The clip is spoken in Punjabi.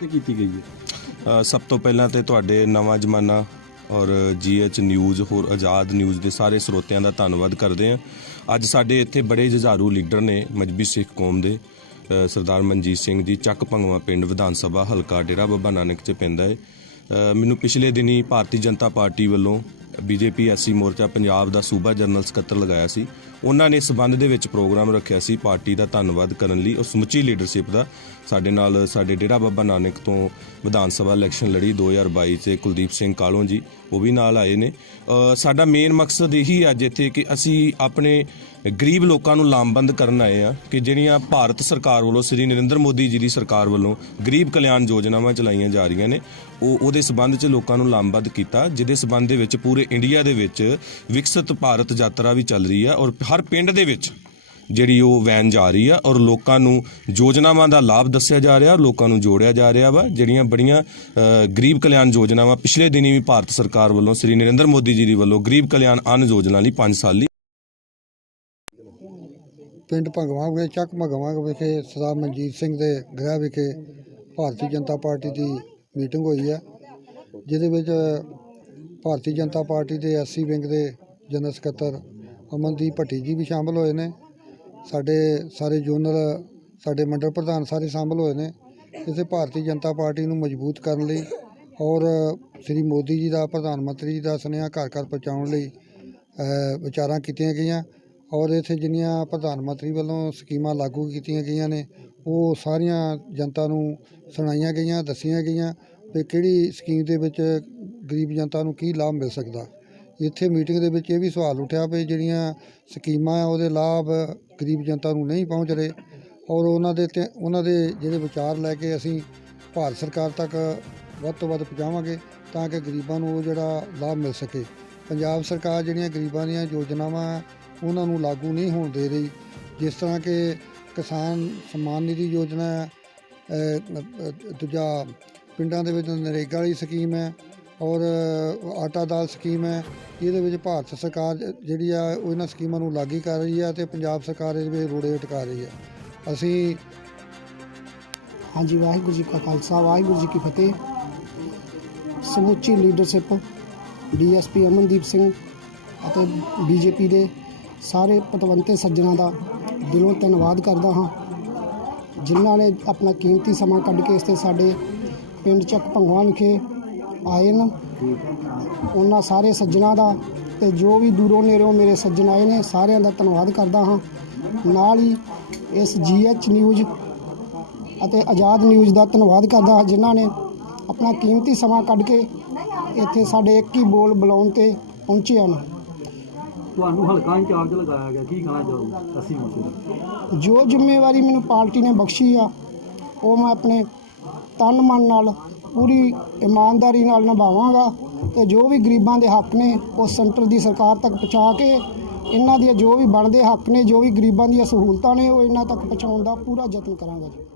ਤੇ ਕੀਤੀ ਗਈ ਹੈ? ਅ, ਸਭ ਤੋਂ ਪਹਿਲਾਂ ਤੇ ਤੁਹਾਡੇ ਨਵਾਂ ਜ਼ਮਾਨਾ ਔਰ ਜੀਐਚ ਨਿਊਜ਼ ਹੋਰ ਆਜ਼ਾਦ ਨਿਊਜ਼ ਦੇ ਸਾਰੇ ਸਰੋਤਿਆਂ ਦਾ ਧੰਨਵਾਦ ਕਰਦੇ ਹਾਂ। ਅੱਜ ਸਾਡੇ ਇੱਥੇ ਬੜੇ ਜੁਝਾਰੂ ਲੀਡਰ ਨੇ ਮਜਬੀ ਸਿੱਖ ਕੌਮ ਦੇ ਅ, ਸਰਦਾਰ ਮਨਜੀਤ ਸਿੰਘ ਜੀ ਚੱਕ ਭੰਗਵਾ ਪਿੰਡ ਵਿਧਾਨ ਸਭਾ ਹਲਕਾ ਡੇਰਾ ਬਾਬਾ ਨਾਨਕ ਚ ਪੈਂਦਾ ਹੈ। ਅ, ਮੈਨੂੰ ਪਿਛਲੇ ਦਿਨੀ ਭਾਰਤੀ ਜਨਤਾ ਪਾਰਟੀ ਵੱਲੋਂ ਬੀਜੇਪੀ ਐਸਸੀ ਮੋਰਚਾ ਪੰਜਾਬ ਦਾ ਸੂਬਾ ਜਨਰਲ ਸਕੱਤਰ ਲਗਾਇਆ ਸੀ। ਉਹਨਾਂ ਨੇ ਇਸ ਸੰਬੰਧ ਦੇ ਵਿੱਚ ਪ੍ਰੋਗਰਾਮ ਰੱਖਿਆ ਸੀ। ਪਾਰਟੀ ਦਾ ਧੰਨਵਾਦ ਕਰਨ ਲਈ ਔਰ ਸਮੁੱਚੀ ਲੀਡਰਸ਼ਿਪ ਦਾ ਸਾਡੇ ਨਾਲ ਸਾਡੇ ਡੇਰਾ ਬਾਬਾ ਨਾਨਕ ਤੋਂ ਵਿਧਾਨ ਸਭਾ ਇਲੈਕਸ਼ਨ ਲੜੀ 2022 ਚ ਕੁਲਦੀਪ ਸਿੰਘ ਕਾਲੋਂ ਜੀ, ਉਹ ਵੀ ਨਾਲ ਆਏ ਨੇ। ਸਾਡਾ ਮੇਨ ਮਕਸਦ ਇਹੀ ਅੱਜ ਇੱਥੇ ਕਿ ਅਸੀਂ ਆਪਣੇ ਗਰੀਬ ਲੋਕਾਂ ਨੂੰ ਲਾਮਬੰਦ ਕਰਨ ਆਏ ਆ ਕਿ ਜਿਹੜੀਆਂ ਭਾਰਤ ਸਰਕਾਰ ਵੱਲੋਂ, ਸ੍ਰੀ ਨਰਿੰਦਰ ਮੋਦੀ ਜੀ ਦੀ ਸਰਕਾਰ ਵੱਲੋਂ ਗਰੀਬ ਕਲਿਆਣ ਯੋਜਨਾਵਾਂ ਚਲਾਈਆਂ ਜਾ ਰਹੀਆਂ ਨੇ, ਉਹ, ਉਹਦੇ ਸਬੰਧ 'ਚ ਲੋਕਾਂ ਨੂੰ ਲਾਮਬੰਦ ਕੀਤਾ, ਜਿਹਦੇ ਸਬੰਧ ਦੇ ਵਿੱਚ ਪੂਰੇ ਇੰਡੀਆ ਦੇ ਵਿੱਚ ਵਿਕਸਿਤ ਭਾਰਤ ਯਾਤਰਾ ਵੀ ਚੱਲ ਰਹੀ ਆ ਔਰ ਹਰ ਪਿੰਡ ਦੇ ਵਿੱਚ ਜਿਹੜੀ ਉਹ ਵੈਨ ਜਾ ਰਹੀ ਆ ਔਰ ਲੋਕਾਂ ਨੂੰ ਯੋਜਨਾਵਾਂ ਦਾ ਲਾਭ ਦੱਸਿਆ ਜਾ ਰਿਹਾ ਲੋਕਾਂ ਨੂੰ ਜੋੜਿਆ ਜਾ ਰਿਹਾ ਵਾ, ਜਿਹੜੀਆਂ ਬੜੀਆਂ ਗਰੀਬ ਕਲਿਆਣ ਯੋਜਨਾਵਾਂ ਪਿਛਲੇ ਦਿਨੀ ਵੀ ਭਾਰਤ ਸਰਕਾਰ ਵੱਲੋਂ, ਸ੍ਰੀ ਨਰਿੰਦਰ ਮੋਦੀ ਜੀ ਦੀ ਵੱਲੋਂ ਗਰੀਬ ਕਲਿਆਣ ਅੰਨ ਯੋਜਨਾ ਲਈ 5 ਸਾਲ ਲਈ ਪਿੰਡ ਭੰਗਵਾ ਵਿਖੇ, ਚੱਕ ਭੰਗਵਾ ਵਿਖੇ ਸਰਦਾਰ ਮਨਜੀਤ ਸਿੰਘ ਦੇ ਗ੍ਰਹਿ ਵਿਖੇ ਭਾਰਤੀ ਜਨਤਾ ਪਾਰਟੀ ਦੀ ਮੀਟਿੰਗ ਹੋਈ ਹੈ, ਜਿਹਦੇ ਵਿੱਚ ਭਾਰਤੀ ਜਨਤਾ ਪਾਰਟੀ ਦੇ ਐਸਸੀ ਵਿੰਗ ਦੇ ਜਨਰਲ ਸਕੱਤਰ ਅਮਨਦੀਪ ਭੱਟੀ ਜੀ ਵੀ ਸ਼ਾਮਲ ਹੋਏ ਨੇ, ਸਾਡੇ ਸਾਰੇ ਜੋਨਲ, ਸਾਡੇ ਮੰਡਲ ਪ੍ਰਧਾਨ ਸਾਰੇ ਸ਼ਾਮਲ ਹੋਏ ਨੇ, ਇਸੇ ਭਾਰਤੀ ਜਨਤਾ ਪਾਰਟੀ ਨੂੰ ਮਜ਼ਬੂਤ ਕਰਨ ਲਈ ਔਰ ਸ੍ਰੀ ਮੋਦੀ ਜੀ ਦਾ, ਪ੍ਰਧਾਨ ਮੰਤਰੀ ਜੀ ਦਾ ਸੁਨੇਹਾ ਘਰ ਘਰ ਪਹੁੰਚਾਉਣ ਲਈ ਵਿਚਾਰਾਂ ਕੀਤੀਆਂ ਗਈਆਂ। ਔਰ ਇੱਥੇ ਜਿੰਨੀਆਂ ਪ੍ਰਧਾਨ ਮੰਤਰੀ ਵੱਲੋਂ ਸਕੀਮਾਂ ਲਾਗੂ ਕੀਤੀਆਂ ਗਈਆਂ ਨੇ, ਉਹ ਸਾਰੀਆਂ ਜਨਤਾ ਨੂੰ ਸੁਣਾਈਆਂ ਗਈਆਂ, ਦੱਸੀਆਂ ਗਈਆਂ ਵੀ ਕਿਹੜੀ ਸਕੀਮ ਦੇ ਵਿੱਚ ਗਰੀਬ ਜਨਤਾ ਨੂੰ ਕੀ ਲਾਭ ਮਿਲ ਸਕਦਾ। ਇੱਥੇ ਮੀਟਿੰਗ ਦੇ ਵਿੱਚ ਇਹ ਵੀ ਸਵਾਲ ਉੱਠਿਆ ਵੀ ਜਿਹੜੀਆਂ ਸਕੀਮਾਂ ਆ, ਉਹਦੇ ਲਾਭ ਗਰੀਬ ਜਨਤਾ ਨੂੰ ਨਹੀਂ ਪਹੁੰਚ ਰਹੇ ਔਰ ਉਹਨਾਂ ਦੇ ਤੇ, ਉਹਨਾਂ ਦੇ ਜਿਹੜੇ ਵਿਚਾਰ ਲੈ ਕੇ ਅਸੀਂ ਭਾਰਤ ਸਰਕਾਰ ਤੱਕ ਵੱਧ ਤੋਂ ਵੱਧ ਪਹੁੰਚਾਵਾਂਗੇ ਤਾਂ ਕਿ ਗਰੀਬਾਂ ਨੂੰ ਉਹ ਜਿਹੜਾ ਲਾਭ ਮਿਲ ਸਕੇ। ਪੰਜਾਬ ਸਰਕਾਰ ਜਿਹੜੀਆਂ ਗਰੀਬਾਂ ਦੀਆਂ ਯੋਜਨਾਵਾਂ ਉਹਨਾਂ ਨੂੰ ਲਾਗੂ ਨਹੀਂ ਹੋਣ ਦੇ ਰਹੀ। ਜਿਸ ਤਰ੍ਹਾਂ ਕਿ ਕਿਸਾਨ ਸਨਮਾਨ ਨਿਧੀ ਯੋਜਨਾ ਹੈ ਦੂਜਾ ਪਿੰਡਾਂ ਦੇ ਵਿੱਚ ਨਰੇਗਾ ਵਾਲੀ ਸਕੀਮ ਹੈ ਔਰ ਆਟਾ ਦਾਲ ਸਕੀਮ ਹੈ। ਇਹਦੇ ਵਿੱਚ ਭਾਰਤ ਸਰਕਾਰ ਜਿਹੜੀ ਆ, ਉਹ ਇਹਨਾਂ ਸਕੀਮਾਂ ਨੂੰ ਲਾਗੀ ਕਰ ਰਹੀ ਹੈ ਤੇ ਪੰਜਾਬ ਸਰਕਾਰ ਇਹਦੇ ਵਿੱਚ ਰੋੜੇ ਅਟਕਾ ਰਹੀ ਹੈ। ਅਸੀਂ ਹਾਂਜੀ, ਵਾਹਿਗੁਰੂ ਜੀ ਕਾ ਖਾਲਸਾ, ਵਾਹਿਗੁਰੂ ਜੀ ਕੀ ਫਤਿਹ। ਸਮੁੱਚੀ ਲੀਡਰਸ਼ਿਪ ਡੀਐਸਪੀ ਅਮਨਦੀਪ ਸਿੰਘ ਅਤੇ ਬੀਜੇਪੀ ਦੇ ਸਾਰੇ ਪਤਵੰਤੇ ਸੱਜਣਾ ਦਾ ਦਿਲੋਂ ਧੰਨਵਾਦ ਕਰਦਾ ਹਾਂ, ਜਿਨ੍ਹਾਂ ਨੇ ਆਪਣਾ ਕੀਮਤੀ ਸਮਾਂ ਕੱਢ ਕੇ ਇਸ ਤੇ ਸਾਡੇ ਪਿੰਡ ਚੱਕ ਭੰਗਵਾ ਵਿਖੇ ਆਏ ਨੇ। ਉਹਨਾਂ ਸਾਰੇ ਸੱਜਣਾ ਦਾ ਤੇ ਜੋ ਵੀ ਦੂਰੋਂ ਨੇੜੋਂ ਮੇਰੇ ਸੱਜਣ ਆਏ ਨੇ, ਸਾਰਿਆਂ ਦਾ ਧੰਨਵਾਦ ਕਰਦਾ ਹਾਂ। ਨਾਲ ਹੀ ਇਸ ਜੀਐਚ ਨਿਊਜ਼ ਅਤੇ ਆਜ਼ਾਦ ਨਿਊਜ਼ ਦਾ ਧੰਨਵਾਦ ਕਰਦਾ ਹਾਂ, ਜਿਨ੍ਹਾਂ ਨੇ ਆਪਣਾ ਕੀਮਤੀ ਸਮਾਂ ਕੱਢ ਕੇ ਇੱਥੇ ਸਾਡੇ ਇੱਕ ਹੀ ਬੋਲ ਬੁਲਾਉਣ ਤੇ ਪਹੁੰਚੇ ਹਨ। ਤੁਹਾਨੂੰ ਹਲਕਾ ਇੰਚਾਰਜ ਲਗਾਇਆ ਗਿਆ, ਕੀ ਕਹਿਣਾ ਚਾਹੋਗੇ? ਅਸੀਂ ਜੋ ਜ਼ਿੰਮੇਵਾਰੀ ਮੈਨੂੰ ਪਾਰਟੀ ਨੇ ਬਖਸ਼ੀ ਆ, ਉਹ ਮੈਂ ਆਪਣੇ ਤਨ ਮਨ ਨਾਲ, ਪੂਰੀ ਇਮਾਨਦਾਰੀ ਨਾਲ ਨਿਭਾਵਾਂਗਾ ਤੇ ਜੋ ਵੀ ਗਰੀਬਾਂ ਦੇ ਹੱਕ ਨੇ, ਉਹ ਸੈਂਟਰ ਦੀ ਸਰਕਾਰ ਤੱਕ ਪਹੁੰਚਾ ਕੇ, ਇਹਨਾਂ ਦੀਆਂ ਜੋ ਵੀ ਬਣਦੇ ਹੱਕ ਨੇ, ਜੋ ਵੀ ਗਰੀਬਾਂ ਦੀਆਂ ਸਹੂਲਤਾਂ ਨੇ, ਉਹ ਇਹਨਾਂ ਤੱਕ ਪਹੁੰਚਾਉਣ ਦਾ ਪੂਰਾ ਯਤਨ ਕਰਾਂਗਾ ਜੀ।